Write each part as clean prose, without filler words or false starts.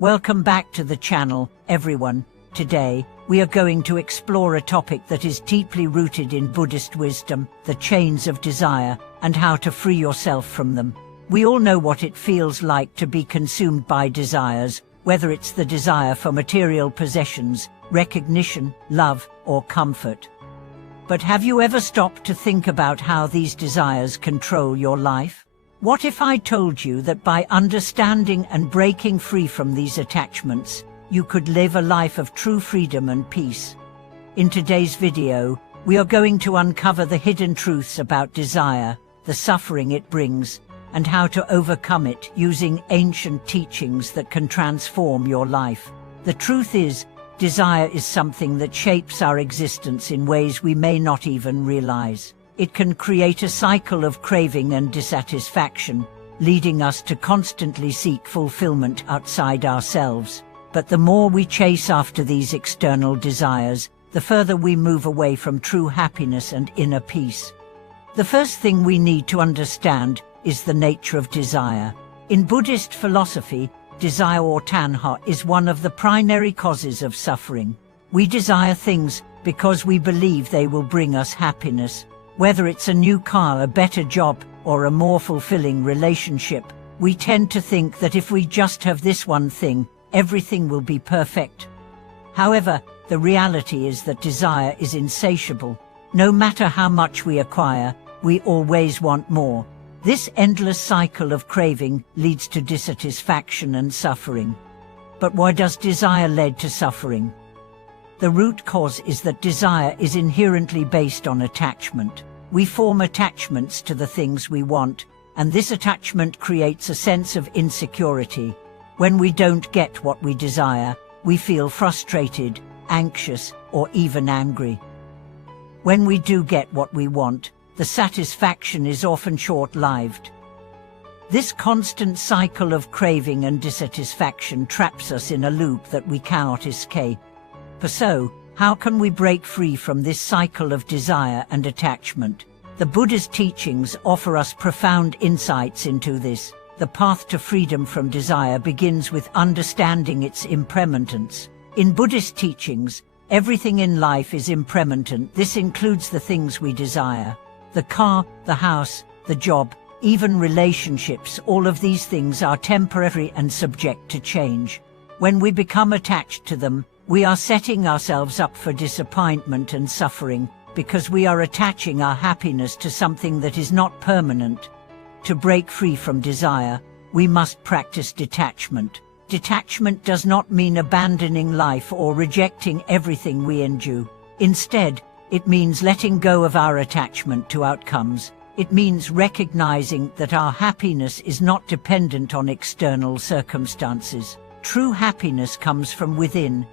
Welcome back to the channel, everyone. Today, we are going to explore a topic that is deeply rooted in Buddhist wisdom, the chains of desire, and how to free yourself from them. We all know what it feels like to be consumed by desires, whether it's the desire for material possessions, recognition, love, or comfort. But have you ever stopped to think about how these desires control your life? What if I told you that by understanding and breaking free from these attachments, you could live a life of true freedom and peace? In today's video, we are going to uncover the hidden truths about desire, the suffering it brings, and how to overcome it using ancient teachings that can transform your life. The truth is, desire is something that shapes our existence in ways we may not even realize. It can create a cycle of craving and dissatisfaction, leading us to constantly seek fulfillment outside ourselves. But the more we chase after these external desires, the further we move away from true happiness and inner peace. The first thing we need to understand is the nature of desire. In Buddhist philosophy, desire or tanha is one of the primary causes of suffering. We desire things because we believe they will bring us happiness. Whether it's a new car, a better job, or a more fulfilling relationship, we tend to think that if we just have this one thing, everything will be perfect. However, the reality is that desire is insatiable. No matter how much we acquire, we always want more. This endless cycle of craving leads to dissatisfaction and suffering. But why does desire lead to suffering? The root cause is that desire is inherently based on attachment. We form attachments to the things we want, and this attachment creates a sense of insecurity. When we don't get what we desire, we feel frustrated, anxious, or even angry. When we do get what we want, the satisfaction is often short-lived. This constant cycle of craving and dissatisfaction traps us in a loop that we cannot escape. So, how can we break free from this cycle of desire and attachment? The Buddha's teachings offer us profound insights into this. The path to freedom from desire begins with understanding its impermanence. In Buddhist teachings, everything in life is impermanent. This includes the things we desire. The car, the house, the job, even relationships, all of these things are temporary and subject to change. When we become attached to them, we are setting ourselves up for disappointment and suffering, because we are attaching our happiness to something that is not permanent. To break free from desire, we must practice detachment. Detachment does not mean abandoning life or rejecting everything we endure. Instead, it means letting go of our attachment to outcomes. It means recognizing that our happiness is not dependent on external circumstances. True happiness comes from within,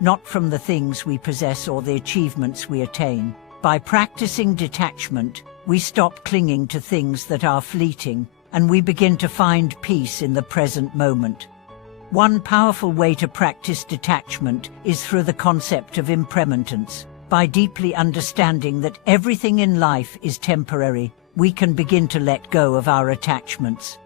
not from the things we possess or the achievements we attain. By practicing detachment, we stop clinging to things that are fleeting, and we begin to find peace in the present moment. One powerful way to practice detachment is through the concept of impermanence. By deeply understanding that everything in life is temporary, we can begin to let go of our attachments.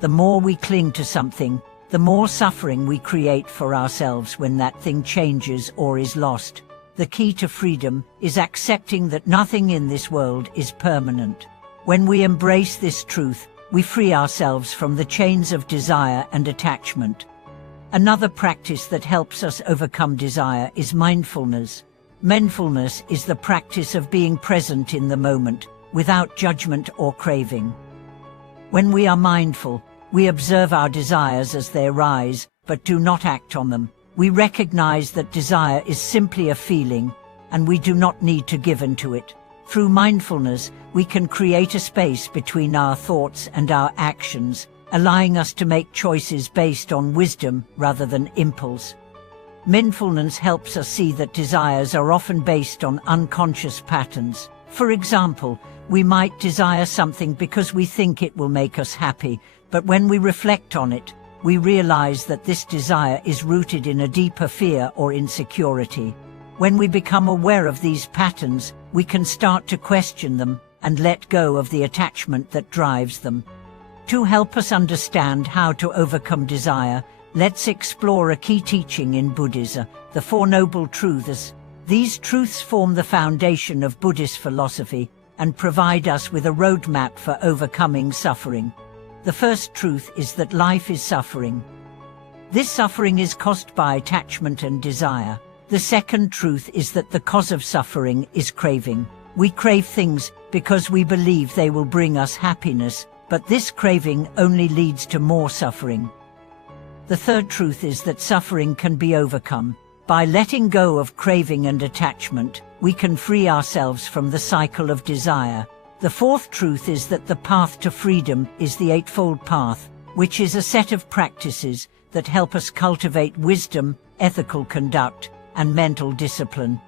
The more we cling to something, the more suffering we create for ourselves when that thing changes or is lost. The key to freedom is accepting that nothing in this world is permanent. When we embrace this truth, we free ourselves from the chains of desire and attachment. Another practice that helps us overcome desire is mindfulness. Mindfulness is the practice of being present in the moment, without judgment or craving. When we are mindful, we observe our desires as they arise, but do not act on them. We recognize that desire is simply a feeling, and we do not need to give in to it. Through mindfulness, we can create a space between our thoughts and our actions, allowing us to make choices based on wisdom rather than impulse. Mindfulness helps us see that desires are often based on unconscious patterns. For example, we might desire something because we think it will make us happy, but when we reflect on it, we realize that this desire is rooted in a deeper fear or insecurity. When we become aware of these patterns, we can start to question them and let go of the attachment that drives them. To help us understand how to overcome desire, let's explore a key teaching in Buddhism, the Four Noble Truths. These truths form the foundation of Buddhist philosophy and provide us with a roadmap for overcoming suffering. The first truth is that life is suffering. This suffering is caused by attachment and desire. The second truth is that the cause of suffering is craving. We crave things because we believe they will bring us happiness, but this craving only leads to more suffering. The third truth is that suffering can be overcome. By letting go of craving and attachment, we can free ourselves from the cycle of desire. The fourth truth is that the path to freedom is the Eightfold Path, which is a set of practices that help us cultivate wisdom, ethical conduct, and mental discipline.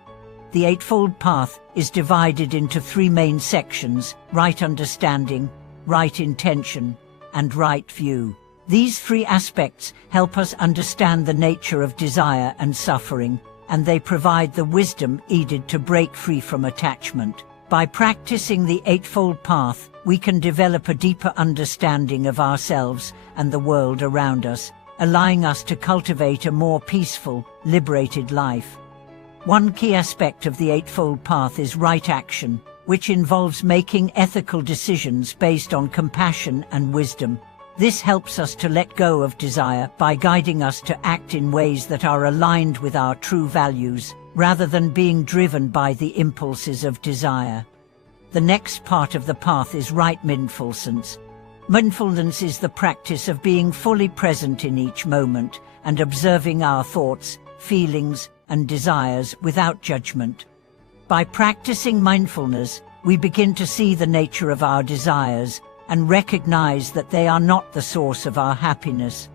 The Eightfold Path is divided into three main sections: right understanding, right intention, and right view. These three aspects help us understand the nature of desire and suffering, and they provide the wisdom needed to break free from attachment. By practicing the Eightfold Path, we can develop a deeper understanding of ourselves and the world around us, allowing us to cultivate a more peaceful, liberated life. One key aspect of the Eightfold Path is right action, which involves making ethical decisions based on compassion and wisdom. This helps us to let go of desire by guiding us to act in ways that are aligned with our true values, rather than being driven by the impulses of desire. The next part of the path is right mindfulness. Mindfulness is the practice of being fully present in each moment and observing our thoughts, feelings, and desires without judgment. By practicing mindfulness, we begin to see the nature of our desires and recognize that they are not the source of our happiness.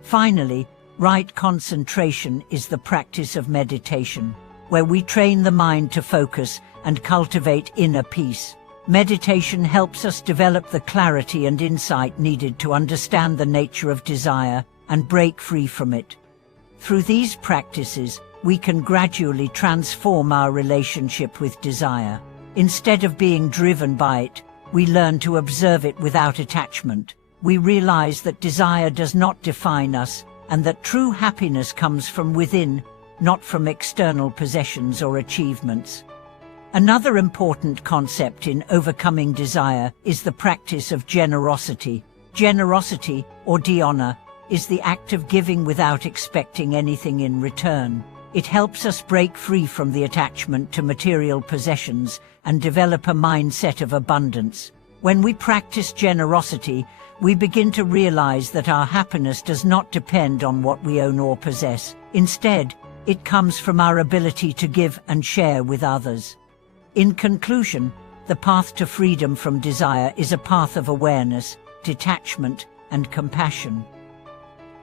Finally, right concentration is the practice of meditation, where we train the mind to focus and cultivate inner peace. Meditation helps us develop the clarity and insight needed to understand the nature of desire and break free from it. Through these practices, we can gradually transform our relationship with desire. Instead of being driven by it, we learn to observe it without attachment. We realize that desire does not define us, and that true happiness comes from within, not from external possessions or achievements. Another important concept in overcoming desire is the practice of generosity. Generosity, or dhyana, is the act of giving without expecting anything in return. It helps us break free from the attachment to material possessions and develop a mindset of abundance. When we practice generosity, we begin to realize that our happiness does not depend on what we own or possess. Instead, it comes from our ability to give and share with others. In conclusion, the path to freedom from desire is a path of awareness, detachment, and compassion.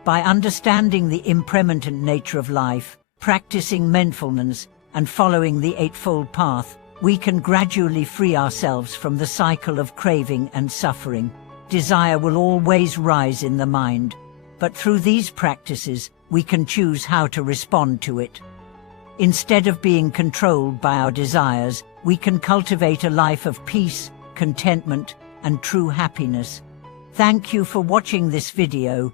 By understanding the impermanent nature of life, practicing mindfulness, and following the Eightfold Path, we can gradually free ourselves from the cycle of craving and suffering. Desire will always rise in the mind, but through these practices, we can choose how to respond to it. Instead of being controlled by our desires, we can cultivate a life of peace, contentment, and true happiness. Thank you for watching this video.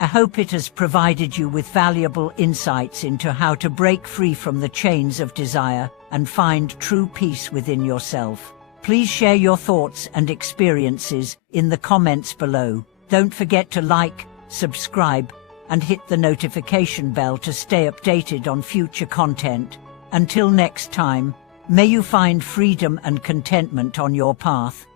I hope it has provided you with valuable insights into how to break free from the chains of desire and find true peace within yourself. Please share your thoughts and experiences in the comments below. Don't forget to like, subscribe, and hit the notification bell to stay updated on future content. Until next time, may you find freedom and contentment on your path.